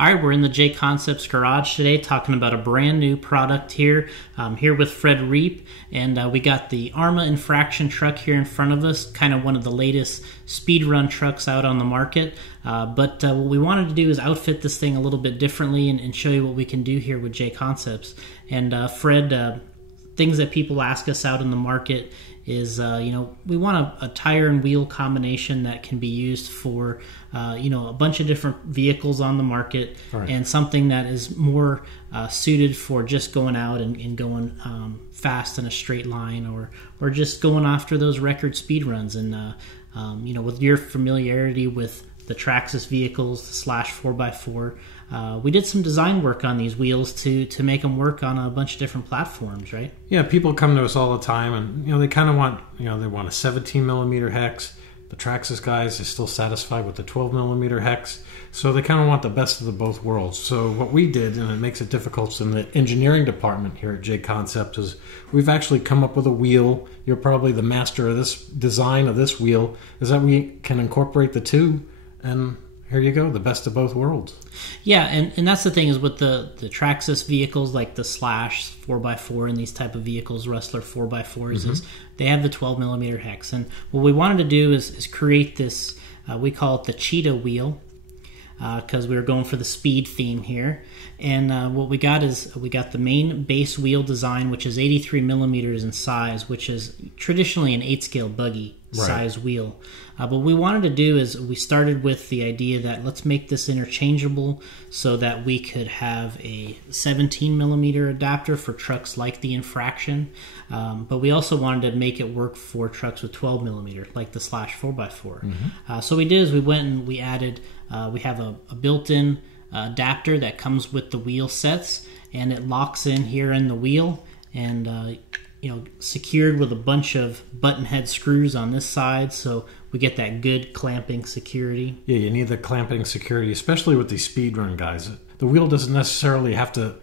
All right, we're in the JConcepts garage today talking about a brand new product here. Here with Fred Reep, and we got the Arrma Infraction truck here in front of us, kind of one of the latest speed run trucks out on the market. But what we wanted to do is outfit this thing a little bit differently and show you what we can do here with JConcepts. And Fred, things that people ask us out in the market is, we want a tire and wheel combination that can be used for, a bunch of different vehicles on the market, right, and something that is more suited for just going out and going fast in a straight line, or just going after those record speed runs. And, with your familiarity with the Traxxas vehicles, the Slash 4x4, we did some design work on these wheels to make them work on a bunch of different platforms, right? Yeah, people come to us all the time, and they kind of want, they want a 17 millimeter hex. The Traxxas guys are still satisfied with the 12 millimeter hex, so they kind of want the best of the both worlds. So what we did, and it makes it difficult in the engineering department here at JConcepts, is we've actually come up with a wheel. You're probably the master of this design of this wheel, is that we can incorporate the two, and here you go, the best of both worlds. Yeah, and that's the thing is with the Traxxas vehicles like the Slash 4x4 and these type of vehicles, Rustler 4x4s, is they have the 12 millimeter hex. And what we wanted to do is create this, we call it the Cheetah wheel, because we were going for the speed theme here. And what we got is we got the main base wheel design, which is 83 millimeters in size, which is traditionally an 8-scale buggy size wheel. But what we wanted to do is we started with the idea that let's make this interchangeable so that we could have a 17 millimeter adapter for trucks like the Infraction. But we also wanted to make it work for trucks with 12 millimeter, like the Slash 4x4. So what we did is we went and we added, we have a built-in adapter that comes with the wheel sets, and it locks in here in the wheel, and secured with a bunch of button head screws on this side, so we get that good clamping security. Yeah, you need the clamping security, especially with these speed run guys. The wheel doesn't necessarily have to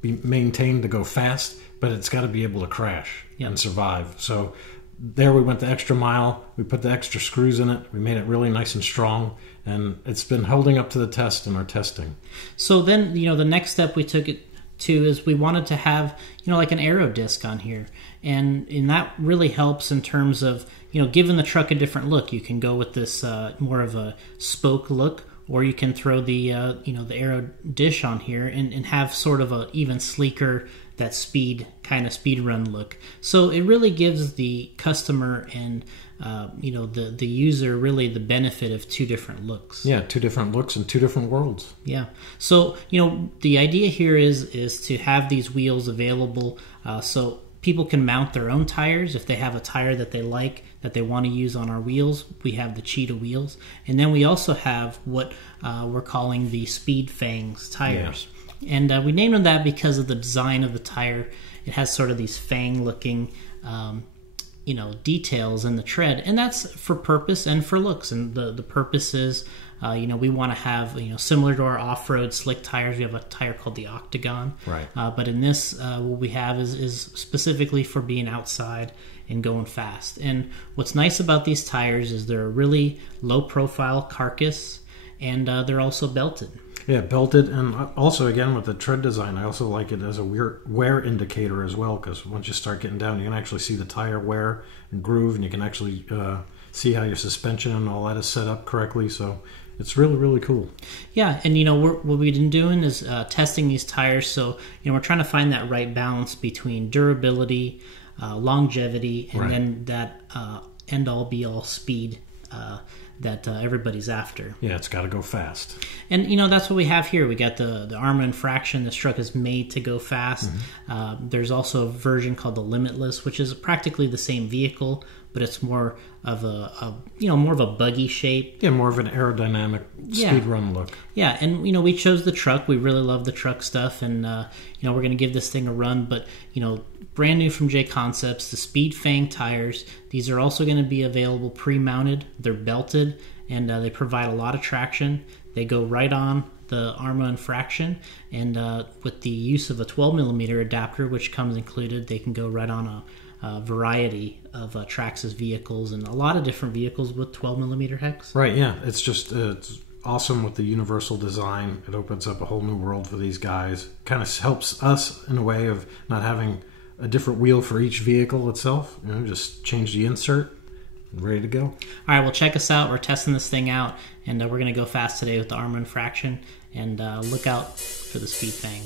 be maintained to go fast, but it's got to be able to crash and survive. So there we went the extra mile. We put the extra screws in it. We made it really nice and strong, and it's been holding up to the test in our testing. So then, the next step we took it to is we wanted to have, like an aero disc on here. And that really helps in terms of, giving the truck a different look. You can go with this more of a spoke look, or you can throw the, the aero dish on here and have sort of a even sleeker, that speed run look. So it really gives the customer and the user really the benefit of two different looks. Yeah, two different looks and two different worlds. Yeah. So the idea here is to have these wheels available so people can mount their own tires. If they have a tire that they like, that they want to use on our wheels, we have the Cheetah wheels. And then we also have what we're calling the Speed Fangs tires. Yeah. And we named them that because of the design of the tire. It has sort of these fang-looking, details in the tread, and that's for purpose and for looks. And the purpose is, we want to have, similar to our off-road slick tires, we have a tire called the Octagon. Right. But in this, what we have is specifically for being outside and going fast. And what's nice about these tires is they're a really low-profile carcass, and they're also belted. Yeah, belted, and also, again, with the tread design, I also like it as a wear indicator as well, because once you start getting down, you can actually see the tire wear and groove, and you can actually see how your suspension and all that is set up correctly, so it's really, really cool. Yeah, and what we've been doing is testing these tires, so we're trying to find that right balance between durability, longevity, and then that end-all, be-all speed that everybody's after. Yeah, it's got to go fast. And that's what we have here. We got the Arrma Infraction. This truck is made to go fast. There's also a version called the Limitless, which is practically the same vehicle, but it's more of more of a buggy shape. Yeah, more of an aerodynamic speed run look. Yeah, and we chose the truck. We really love the truck stuff, and we're going to give this thing a run. But brand new from JConcepts, the Speed Fang tires. These are also going to be available pre-mounted. They're belted, and they provide a lot of traction. They go right on the Arrma Infraction, and with the use of a 12 millimeter adapter, which comes included, they can go right on a variety of Traxxas vehicles, and a lot of different vehicles with 12 millimeter hex. Right, yeah. It's just it's awesome with the universal design. It opens up a whole new world for these guys. Kind of helps us in a way of not having a different wheel for each vehicle itself. You know, just change the insert and ready to go. All right, well, check us out. We're testing this thing out, and we're going to go fast today with the Arrma Infraction, and look out for the Speed Fang.